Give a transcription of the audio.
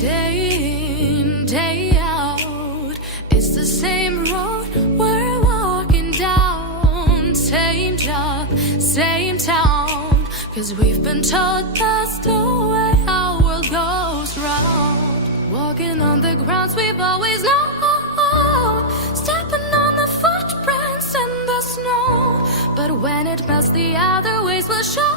Day in, day out, it's the same road we're walking down. Same job, same town, 'cause we've been told that's the way our world goes round. Walking on the grounds we've always known, stepping on the footprints in the snow. But when it melts, the other ways will show.